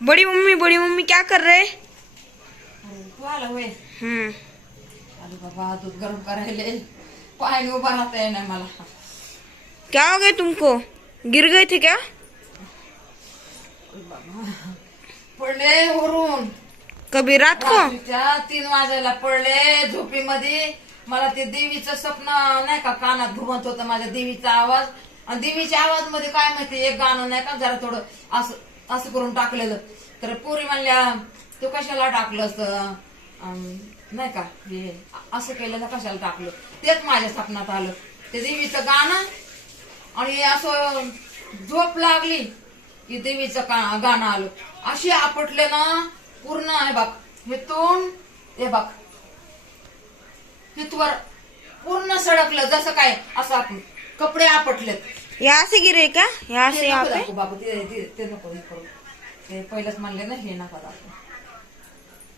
बड़ी मम्मी क्या कर रहे? तू आला होय. अरे बाबा दूध गरम करायले पाणी उभा राहता येणार मला. क्या हो गया तुमको? गिर गए थे क्या? पडले वरून. कभी रात को? 3 वाजायला पडले झोपेमध्ये. मला ते देवीचं स्वप्न नाही का कानात घुमत होतं माझ्या देवीचा आवाज. आणि देवीच्या आवाज मध्ये काय माहिती एक गाणं नाही का जरा थोडं असं असं करून टाकलेलं. तर पोरी म्हणल्या तू कशाला टाकलं असं नाही का हे असं केलं ना कशाला टाकलं. तेच माझ्या स्वप्नात आलं ते देवीचं गाणं. आणि असं झोप लागली की देवीचं गाणं आलं. अशी आपटले ना पूर्ण आहे बघ हे तोंड हे बघ हितवर पूर्ण सडकलं जसं काय असं आपण कपडे आपटलेत. यहाँ से गिरे क्या? यहाँ से यहाँ पे? बाबू ते नको हे करू. ते पहिलंच म्हणले ना हे नका दाखवू.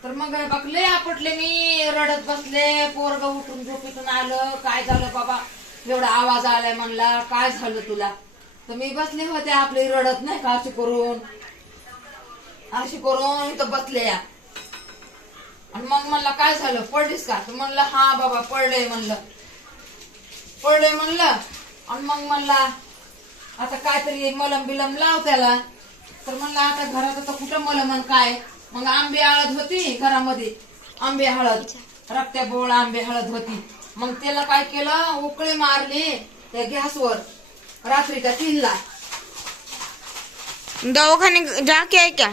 तर मग बघले आपटले मी रडत बसले. पोरग उठून झोपेतून आलं. काय झालं बाबा एवढा आवाज आलाय म्हणला काय झालं तुला. तर मी बसले होते आपली रडत नाही का अशी करून इथं बसले या. आणि मग म्हणला काय झालं पडलीस का? तर म्हणलं हा बाबा पडलंय म्हणलं. आणि मग म्हणला आता काहीतरी मलम बिलम लाव त्याला. तर म्हणलं आता घरात आता कुठं मलम काय. मग आंबे हळद होती घरामध्ये. आंबे हळद रक्त्या बोळ आंबे हळद होती. मग त्याला काय केलं उकळे मारले त्या गॅसवर रात्रीच्या 3ला. दवाखाने जाके आए क्या?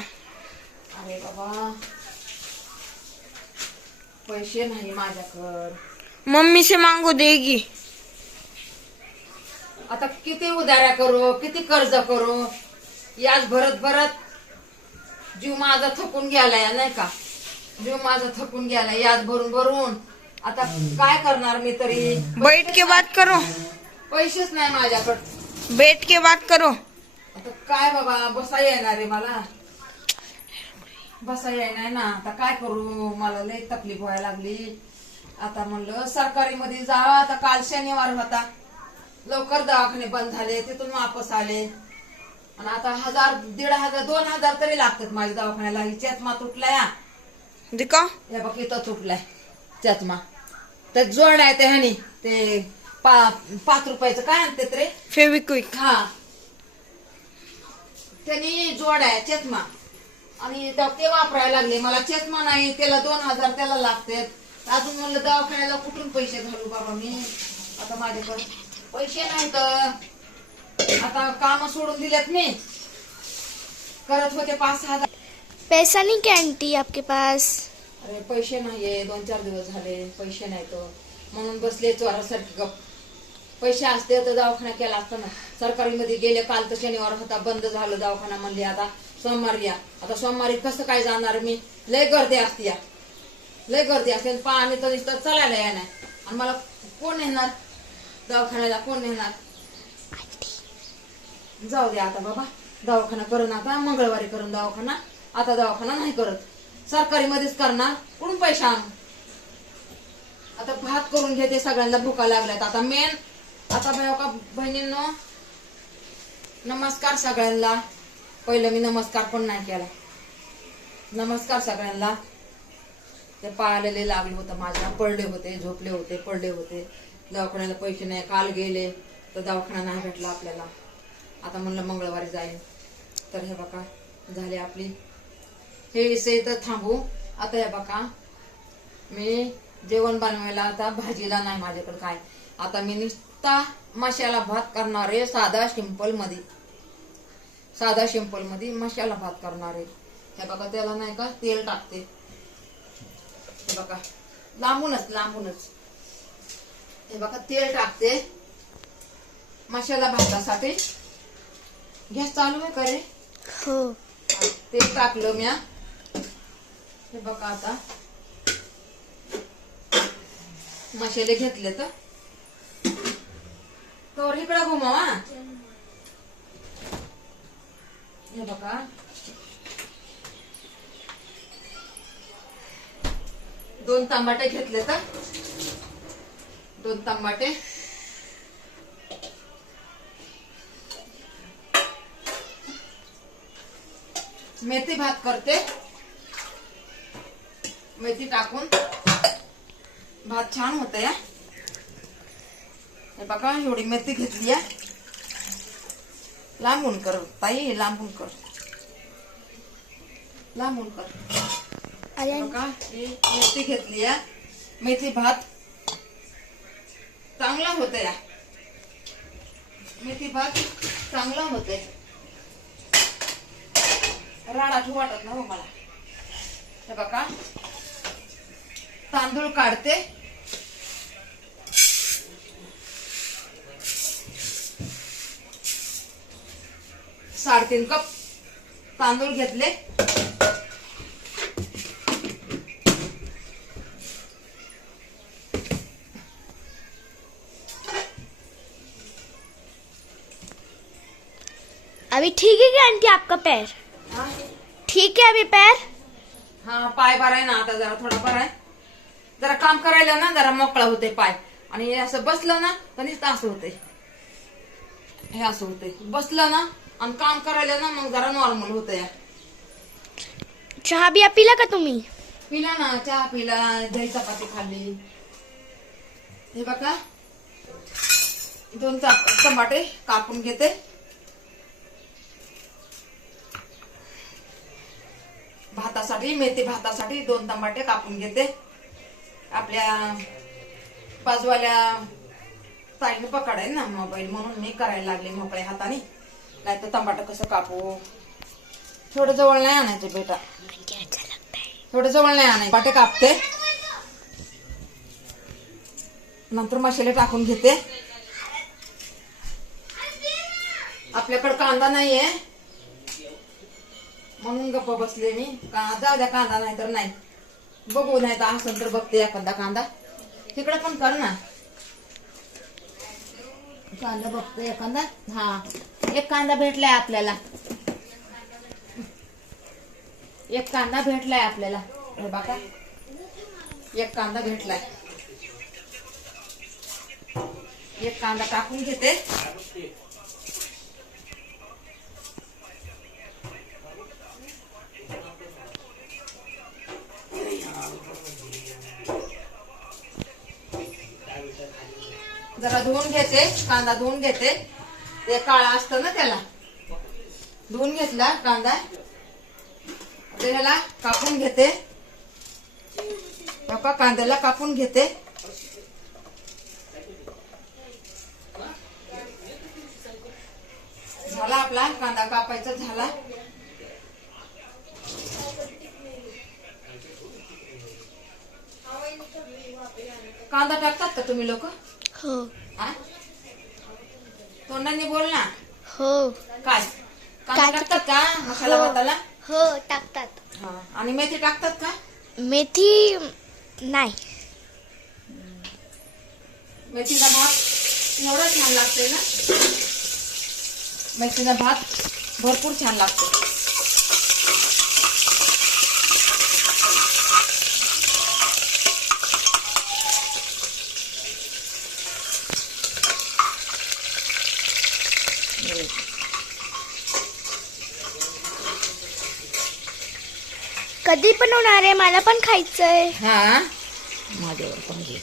अरे बाबा पैसे नाही माझ्याकडं. मम्मी से मांगो देगी. आता किती उधाऱ्या करू किती कर्ज करू. याच भरत जीव माझा थकून गेलाय नाही का. जीव माझा थकून गेलाय याच भरून आता काय करणार मी तरी. बैठ के बात करो. पैसेच नाही माझ्याकडे. बैठ के बात करो. आता काय बाबा बसा येणार आहे मला. बसा येणार ना. आता काय करू मला लई तकलीफ व्हायला लागली. आता म्हणलं सरकारी मध्ये जावं. आता काल शनिवार होता लवकर दवाखाने बंद झाले. तिथून वापस आले. आणि आता 1000 1500 2000 तरी लागतात माझ्या दवाखान्याला. चष्मा तुटलाय दिखाओ. हे बघ इथं तुटलाय चष्मा. तर जोड आहे ते ह्यानी ते 5 रुपयाचं काय आणतात रे फेविक्विक. हा त्यांनी जोड आहे चष्मा. आणि ते वापरायला लागले. मला चष्मा नाही त्याला 2000 त्याला लागतात. अजून म्हणलं दवाखान्याला कुठून पैसे घालू बाबा मी. आता माझ्याकडे पैसे नाही तर आता काम सोडून दिलेत मी. करत होते 5-6 हजार. पैसा नहीं क्या आंटी आपके पास? अरे पैसे नाहीये 2-4 दिवस झाले पैसे नाही तर म्हणून बसले चोरासारखी गप. पैसे असते तर दवाखाना केला असता ना. सरकारी मध्ये गेले काल तर शनिवार होता बंद झालं दवाखाना. म्हणले आता सोमवारी या. आता सोमवारी कसं काय जाणार मी. लय गर्दी असते लय गर्दी असते. पाणी तर नुसतं चलायला येणार. आणि मला कोण नेणार दवाखान्याला कोण नेणार. जाऊ दे आता बाबा दवाखाना करून आता मंगळवारी करून दवाखाना. आता दवाखाना नाही करत सरकारी मध्येच करणार. कुठून पैसा आण. आता भात करून घेते सगळ्यांना भुका लागल्यात. आता मेन आता बहिणींनो नमस्कार सगळ्यांना. पहिलं मी नमस्कार पण नाही केला. नमस्कार सगळ्यांना. ते पाळलेले लागले होतं माझ्या. पडले होते झोपले होते पडले होते. दवाखान्याला पैसे नाही. काल गेले तर दवाखाना नाही भेटला आपल्याला. आता म्हणलं मंगळवारी जाईल. तर हे बघा झाले आपली हे विषय तर थांबू. आता हे बघा मी जेवण बनवायला आता भाजीला नाही माझ्याकडे काय. आता मी नुसता मसाला भात करणार आहे. साधा सिंपल मध्ये मसाला भात करणार आहे. हे बघा त्याला नाही का तेल टाकते. हे बघा लांबूनच हे बघा तेल टाकते मसाला भातासाठी. गॅस चालू आहे का रे? हो. तेल टाकलं म्या. हे बघा आता मसाले घेतले तर इकडे घुमावा. हे बघा 2 टमाटे घेतले तर 2 टमाटे. मेथी भात करते. मेथी टाकून भात छान होत या. हे बघा एवढी मेथी घेतली आहे. लांबून कर ताई, लांबून कर, लांबून कर. अरे बघा ही मेथी घेतली आहे. मेथी भात चांगला होत या. मेथी भात चांगला होते. राडा ठेवू वाटत ना हो मला. हे बघा तांदूळ काढते. साडेतीन कप तांदूळ घेतले. अभी ठीक है क्या आंटी आपका पैर? हा? ठीक है अभी पैर? हा पाय बरा आहे ना आता, जरा थोडा बरा आहे. जरा काम करायला ना जरा मोकळा होते पाय. आणि असं बसलं ना तर नुसतं असं होते. हे असं होते बसलं ना आणि काम करायला ना मग जरा नॉर्मल होत या. चहा बिया पिला का तुम्ही? पिला ना, चहा पिला, दही चपाती खाल्ली. हे बघा 2 टमाटे कापून घेते. भातासाठी, मेथी भातासाठी 2 टमाटे कापून घेते. आपल्या बाजूवाल्या ताईने पकडाय ना मोबाईल, म्हणून मी करायला लागले मोकळ्या हाताने. नाही तर टमाटर कसं कापू. थोडं जवळ नाही आणायचं बेटा, थोडं जवळ नाही आणायचं. टमाटे कापते, नंतर मसाले टाकून घेते. आपल्याकडे कांदा नाहीये म्हणून गप्प बसले मी. जाऊ द्या, कांदा नाही तर नाही, बघू. नाही तर असं तर बघते एखादा कांदा. तिकडे पण कर ना, कांदा बघते एखादा. हा एक कांदा भेटलाय आपल्याला, एक कांदा भेटलाय आपल्याला. हे बघा एक कांदा भेटलाय. एक कांदा टाकून घेते. जरा धुवून घेते, कांदा धुवून घेते. ते काळा असतं ना त्याला. धुवून घेतला कांदा, त्याला कापून घेते. बापा कांद्याला कापून घेते. झाला आपला कांदा कापायचा झाला. कांदा टाकतात का तुम्ही लोक? हो तोंडाने बोल ना. हो काय कांदा काय टाकतात का मसाला भाताला? हो टाकतात. हा. आणि मेथी टाकतात का? मेथी नाही. मेथीचा भात एवढा छान लागतोय ना. मेथीचा भात भरपूर छान लागतो. कधी बनवणार आहे? मला पण खायचंय. हा माझ्यावर पण घे.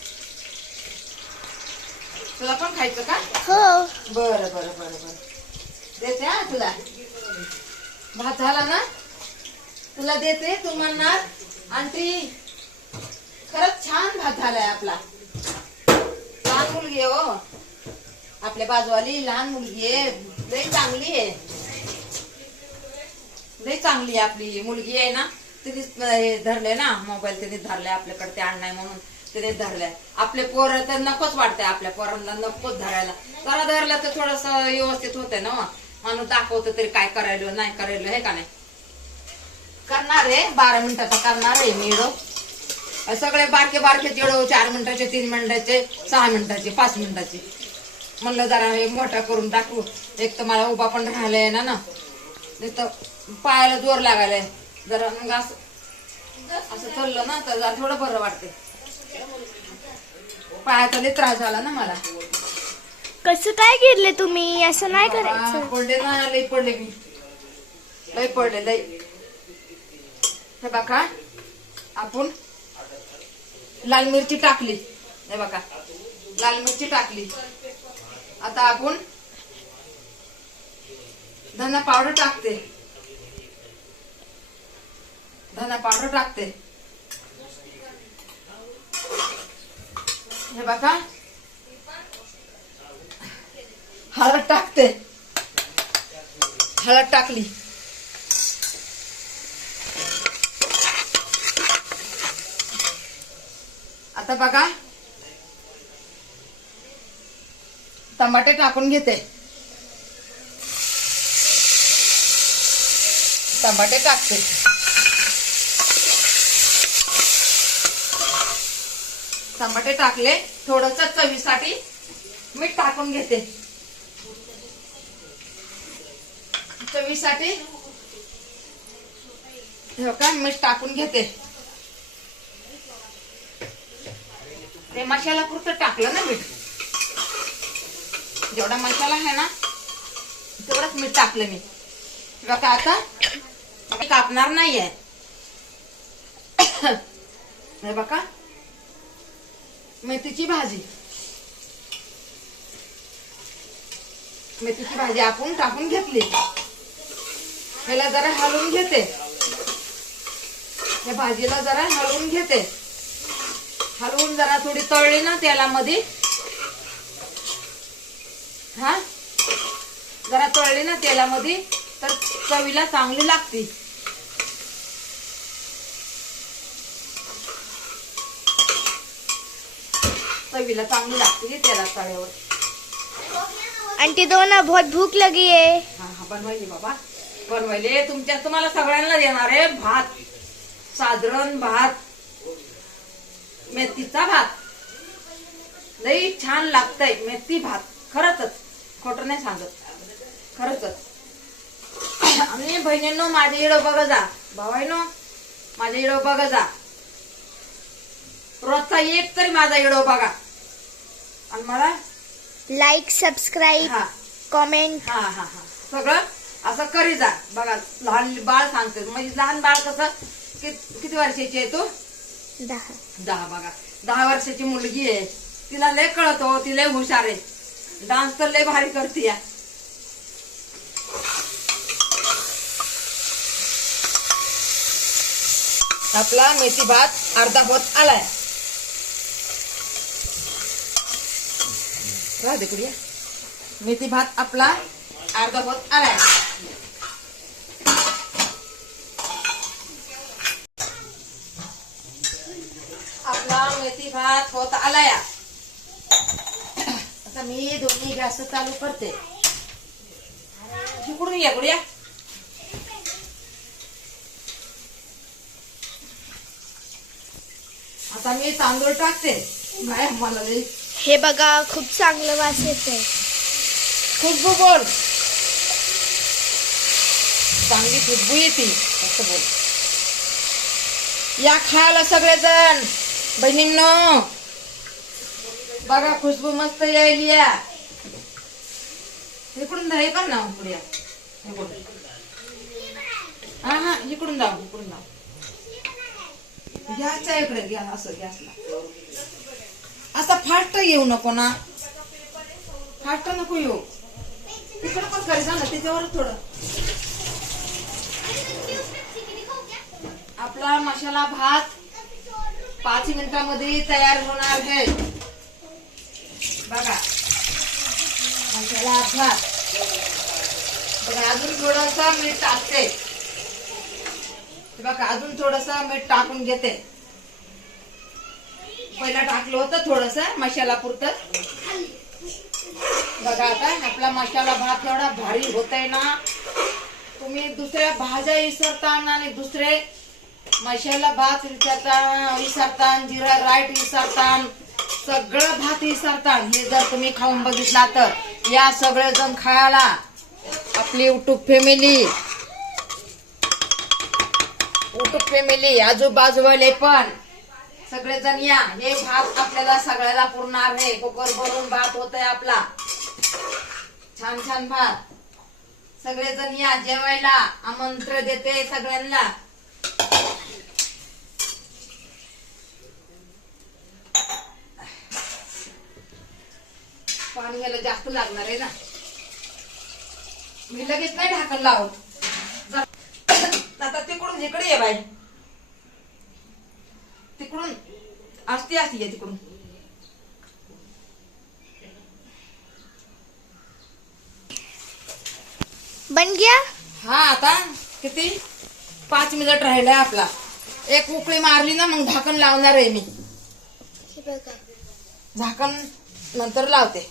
तुला पण खायचं का? हो बरं बरं बरं बरं देते हा तुला. भात झाला ना तुला देते. तू म्हणणार आंटी खरंच छान भात झालाय आपला. लहान मुलगी आहे हो आपल्या बाजूवाली, लहान मुलगी आहे. लई चांगली आहे, लई चांगली आहे आपली मुलगी आहे ना. तिने धरले ना मोबाईल, तिने धरलाय आपल्याकडे. ते आणलाय म्हणून तिने धरलाय. आपले पोरं तर नकोच वाटतंय, आपल्या पोरांना नकोच धरायला. जरा धरलं तर थोडस व्यवस्थित होतंय ना. माणूस दाखवतं तरी काय करायलो नाही करायलो, हे का नाही. करणार आहे 12 मिनिटाचा करणार आहे मी व्हिडिओ. सगळे बारके बारके व्हिडिओ 4 मिनिटाचे, 3 मिनिटाचे, 6 मिनिटाचे, 5 मिनिटाचे. म्हणलं जरा हे मोठा करून टाकू. एक तर मला उभा पण राहिलाय ना, नाही तर पायाला जोर लागायलाय. जरा मग असं चाललं ना तर जरा थोडं बरं वाटते. पायाचा लई त्रास झाला ना मला. कसं काय गिरले तुम्ही? असं नाही करायचं. पडले ना, लई पडले मी, लई पडले लई. हे बघा आपण लाल मिरची टाकली. हे बघा लाल मिरची टाकली. आता आपण धना पावडर टाकते. धना पावडर टाकते. हे बघा हळद टाकते. हळद टाकली. आता बघा टमाटे टाकून घेते. टमाटे टाकते. टमाटे टाकले. थोडस चवीसाठी मीठ टाकून घेते. चवीसाठी हे का मीठ टाकून घेते. ते मसाला पुरतं टाकलं ना मीठ. जेवढा मसाला आहे ना तेवढंच मीठ टाकलं मी. बघा आता कापणार नाहीये. हे बघा मेथीची भाजी. मेथीची भाजी आपण टाकून घेतली. ह्याला जरा हलवून घेते. या भाजीला जरा हलवून घेते. हलवून जरा थोडी तळली ना तेलामध्ये. हा जरा तळली ना तेलामध्ये तर चवीला चांगली लागते. चवीला चांगली लागते तेलात तळ्यावर. आंटी दो ना बहुत भूख लगी है. हा हा बनवायले बाबा बनवायले. तुम्हाला सगळ्यांना देणार आहे भात. साधारण भात. मेथीचा भात लई छान लागतंय. मेथी भात खरंच खोटं नाही सांगत. खरंच. आणि बहिणींनो माझे व्हिडिओ बघा जा. भावांनो माझे व्हिडिओ बघा जा. रोजचा एक तरी माझा व्हिडिओ बघा आणि मला लाईक सबस्क्राईब हा कमेंट. हा हा हा सगळं असं करी जा. बघा लहान बाळ सांगते. म्हणजे लहान बाळ कसं किती वर्षाची आहे तो? 10. बघा 10 वर्षाची मुलगी आहे. तिला लय कळत हो. ती लय हुशार आहे. डान्स तर लय भारी करते. आपला मेथी भात अर्धा होत आलाय. राहू दे कुडिया. मेथी भात आपला अर्धा होत आलाय. आपला मेथी भात होत आलाय. आता मी दोन्ही गॅस चालू करते. इकडून या गुडिया. आता मी तांदूळ टाकते. नाही मला लई हे बघा खूप चांगलं वास येतंय. खुशबू बोल. चांगली खुशबू येते. असं बोल. या खायला सगळेजण बहिणींनो. बघा खुशबू मस्त यायली. इकडून जा. हे कर ना पुढ्या. हा हा इकडून जाऊ. इकडून जाऊ. गॅसच्या इकडे घ्या. असं गॅसला असं फास्ट येऊ नको ना. फास्ट नको येऊ. तिकडं पण करायचं ना त्याच्यावर थोडं. आपला मसाला भात 5 मिनिटांमध्ये तयार होणार आहे. बघा मसाला भात. बघा अजून थोडस मीठ टाकते. बघा अजून थोडस मीठ टाकून घेते. पहिला टाकलं होतं थोडस मसाला पुरतं. बघा आता आपला मसाला भात एवढा भारी होतय ना. तुम्ही दुसऱ्या भाज्या विसरता आणि दुसरे मसाला भात विसरता. जिरा राईट विसरता. सगळं भात विसरता. हे जर तुम्ही खाऊन बघितला तर या सगळे जण खायला. आपली युट्यूब फॅमिली आजूबाजूवाले पण सगळेजण या. हे भात आपल्याला सगळ्याला पुरणार आहे. कुकर भरून भात होतय आपला. छान छान भात. सगळेजण या जेवायला. आमंत्रण देते सगळ्यांना. ह्याला जास्त लागणार आहे ना. मी लगेच नाही ढाकण लावत. आता तिकडून इकडे ये बाई, तिकडून असते ये तिकडून. बन गया. हा आता किती 5 मिनिट राहिलाय आपला. एक उकळी मारली ना मग झाकण लावणार आहे मी. हे बघा, झाकण नंतर लावते.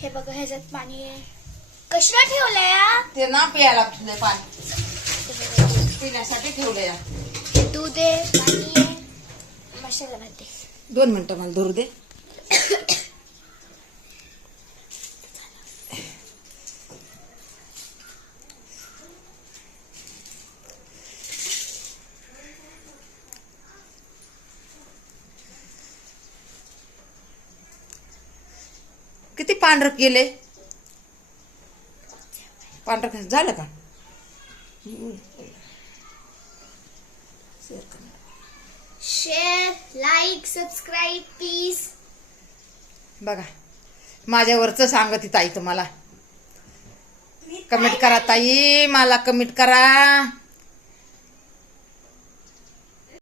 हे बघा, ह्याच्यात पाणी आहे. कशाला ठेवलंय हा? ते ना प्यायला ठेवलंय पाणी, पिण्यासाठी ठेवलंय. हे दूध आहे, पाणी आहे, मसाला भात आहे. 2 मिनिटं मला धरू दे. किती पांढरं केले? पांढरं झालं का? Share, like, subscribe please. बघा माझ्यावरच सांगत ताई तुम्हाला. कमेंट करा ताई, मला कमेंट करा.